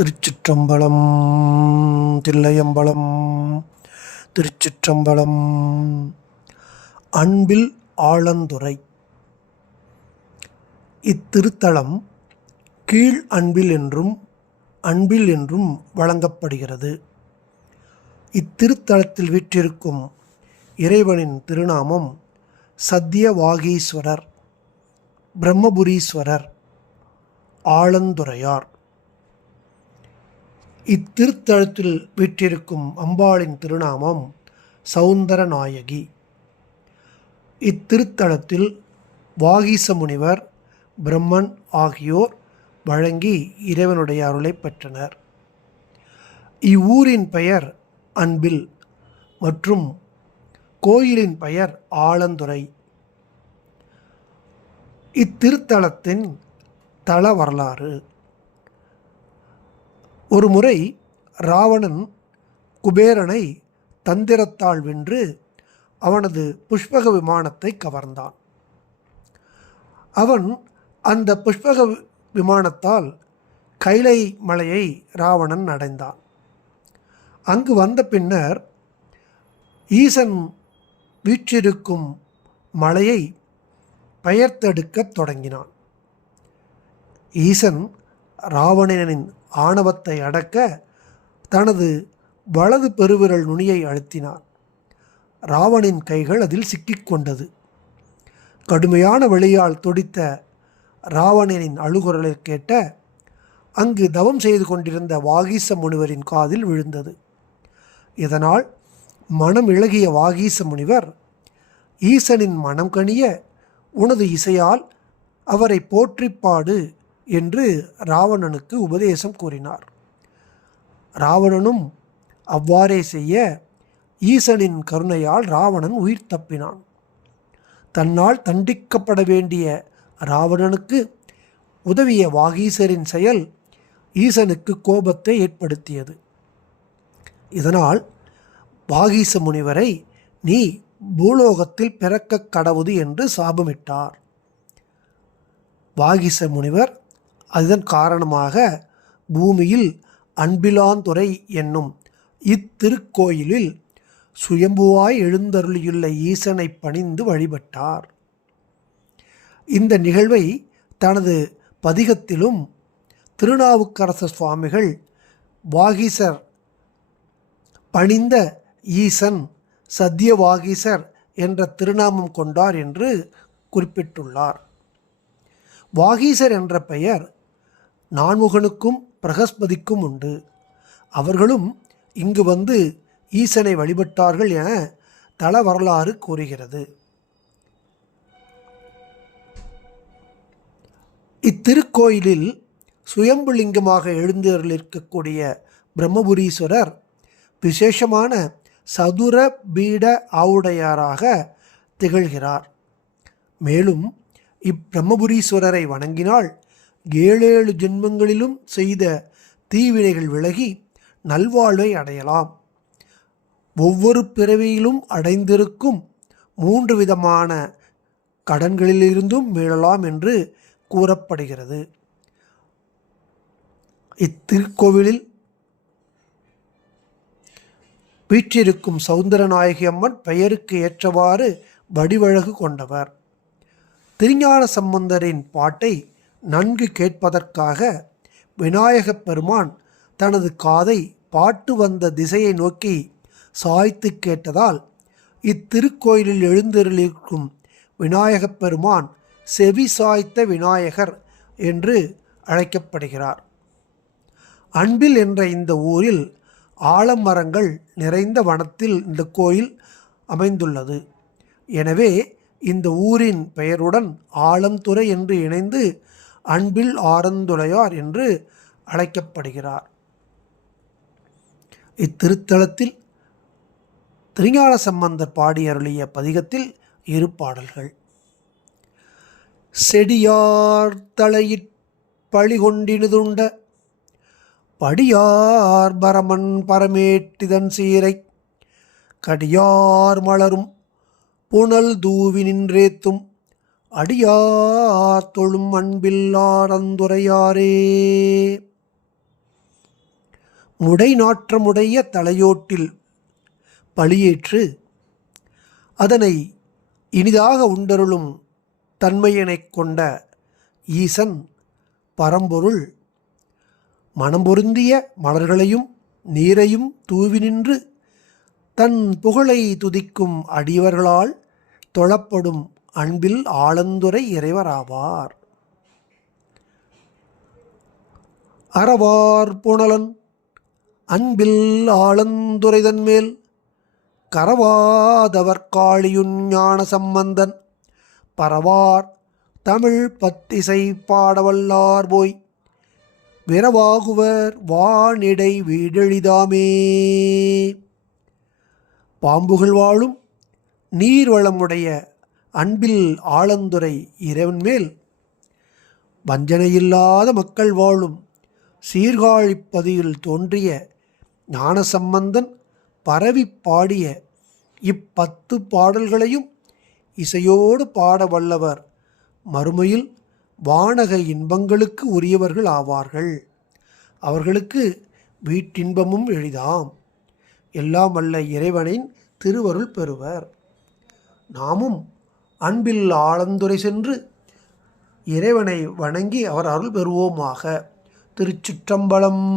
திருச்சிற்றம்பலம் தில்லையம்பலம் திருச்சிற்றம்பலம். அன்பில் ஆழந்துறை. இத்திருத்தலம் கீழ் அன்பில் என்றும் அன்பில் என்றும் வழங்கப்படுகிறது. இத்திருத்தலத்தில் வீற்றிருக்கும் இறைவனின் திருநாமம் சத்தியவாகீஸ்வரர் பிரம்மபுரீஸ்வரர் ஆழந்துரையார் இத்திருத்தலத்தில் வீற்றிருக்கும் அம்பாளின் திருநாமம் சௌந்தரநாயகி இத்திருத்தலத்தில் வாகீச முனிவர் பிரம்மன் ஆகியோர் வழங்கி இறைவனுடைய அருளை பெற்றனர். இவ்வூரின் பெயர் அன்பில் மற்றும் கோயிலின் பெயர் ஆலந்துறை. இத்திருத்தலத்தின் தல வரலாறு. ஒரு முறை ராவணன் குபேரனை தந்திரத்தால் வென்று அவனது புஷ்பக விமானத்தை கவர்ந்தான். அவன் அந்த புஷ்பக விமானத்தால் கைலை மலையை ராவணன் அடைந்தான். அங்கு வந்த பின்னர் ஈசன் வீற்றிருக்கும் மலையை பெயர்த்தெடுக்கத் தொடங்கினான். ஈசன் ராவணனின் ஆணவத்தை அடக்க தனது வலது பெருவிரல் நுனியை அழுத்தினார் ராவணின் கைகள் அதில் சிக்கிக்கொண்டது கடுமையான வெளியால் துடித்த ராவணனின் அழுகுரலை கேட்ட அங்கு தவம் செய்து கொண்டிருந்த வாகீச முனிவரின் காதில் விழுந்தது. இதனால் மனம் இழகிய வாகீச முனிவர் ஈசனின் மனம் கனிய உனது இசையால் அவரை போற்றிப்பாடு என்று ராவணனுக்கு உபதேசம் கூறினார். ராவணனும் அவ்வாறே செய்ய ஈசனின் கருணையால் ராவணன் உயிர் தப்பினான். தன்னால் தண்டிக்கப்பட வேண்டிய ராவணனுக்கு உதவிய வாகீசரின் செயல் ஈசனுக்கு கோபத்தை ஏற்படுத்தியது. இதனால் வாகீச முனிவரை நீ பூலோகத்தில் பிறக்கக் கடவுது என்று சாபமிட்டார். வாகிச முனிவர் அதன் காரணமாக பூமியில் அன்பிலாந்துறை என்னும் இத்திருக்கோயிலில் சுயம்புவாய் எழுந்தருளியுள்ள ஈசனை பணிந்து வழிபட்டார். இந்த நிகழ்வை தனது பதிகத்திலும் திருநாவுக்கரச சுவாமிகள் வாகீசர் பணிந்த ஈசன் சத்தியவாகீசர் என்ற திருநாமம் கொண்டார் என்று குறிப்பிட்டுள்ளார். வாகீசர் என்ற பெயர் நான்முகனுக்கும் பிரகஸ்பதிக்கும் உண்டு. அவர்களும் இங்கு வந்து ஈசனை வழிபட்டார்கள் என தல வரலாறு கூறுகிறது. இத்திருக்கோயிலில் சுயம்புலிங்கமாக எழுந்தருளிருக்கக்கூடிய பிரம்மபுரீஸ்வரர் விசேஷமான சதுர பீட ஆவுடையாராக திகழ்கிறார். மேலும் இப்பிரம்மபுரீஸ்வரரை வணங்கினால் ஏழேழு ஜென்மங்களிலும் செய்த தீவினைகள் விலகி நல்வாழ்வை அடையலாம். ஒவ்வொரு பிறவியிலும் அடைந்திருக்கும் மூன்று விதமான கடன்களிலிருந்தும் மீளலாம் என்று கூறப்படுகிறது. இத்திருக்கோவிலில் வீற்றிருக்கும் சௌந்தரநாயகி அம்மன் பெயருக்கு ஏற்றவாறு வடிவழகு கொண்டவர். திருஞான சம்பந்தரின் பாட்டை நன்கு கேட்பதற்காக விநாயகப் பெருமான் தனது காதை பாட்டு வந்த திசையை நோக்கி சாய்த்து கேட்டதால் இத்திருக்கோயிலில் எழுந்தருளிருக்கும் விநாயகப் பெருமான் செவி சாய்த்த விநாயகர் என்று அழைக்கப்படுகிறார். அன்பில் என்ற இந்த ஊரில் ஆலமரங்கள் நிறைந்த வனத்தில் இந்த கோயில் அமைந்துள்ளது. எனவே இந்த ஊரின் பெயருடன் ஆலம்துறை என்று இணைந்து அன்பில் ஆரந்துளையார் என்று அழைக்கப்படுகிறார். இத்திருத்தலத்தில் திருஞான சம்பந்தர் பாடியருளிய பதிகத்தில் இரு பாடல்கள். செடியார் தலையிற் பழிகொண்டினுதுண்ட படியார் பரமன் பரமேட்டிதன் சீரை கடியார் மலரும் புனல் தூவி நின்றேத்தும் அடியார் தொழும் அன்பில்லாரந்துரையாரே முடை நாற்றமுடைய தலையோட்டில் பழியேற்று அதனை இனிதாக உண்டருளும் தன்மையினைக் கொண்ட ஈசன் பரம்பொருள். மனம் பொருந்திய மலர்களையும் நீரையும் தூவி நின்று தன் புகழை துதிக்கும் அடியவர்களால் தொழப்படும் அன்பில் ஆலந்துரை இறைவராவார். அறவார் புனலன் அன்பில் ஆலந்துரைதன் மேல் கரவாதவர் காளியுன் ஞான சம்பந்தன் பரவார் தமிழ் பத்திசை பாடவல்லார் போய் விரவாகுவர் வானிடை வீடெளிதாமே. பாம்புகள் வாழும் நீர்வளமுடைய அன்பில் ஆலந்துரை இறைவன் மேல் வஞ்சனையில்லாத மக்கள் வாழும் சீர்காழிப்பதியில் தோன்றிய ஞானசம்பந்தன் பரவி பாடிய இப்பத்து பாடல்களையும் இசையோடு பாட வல்லவர் மறுமையில் வானக இன்பங்களுக்கு உரியவர்கள் ஆவார்கள். அவர்களுக்கு வீட்டின்பமும் எளிதாம். எல்லாம் வல்ல இறைவனின் திருவருள் பெறுவர். நாமும் அன்பில் ஆழந்துரை சென்று இறைவனை வணங்கி அவர் அருள் பெறுவோமாக. திருச்சிற்றம்பலம்.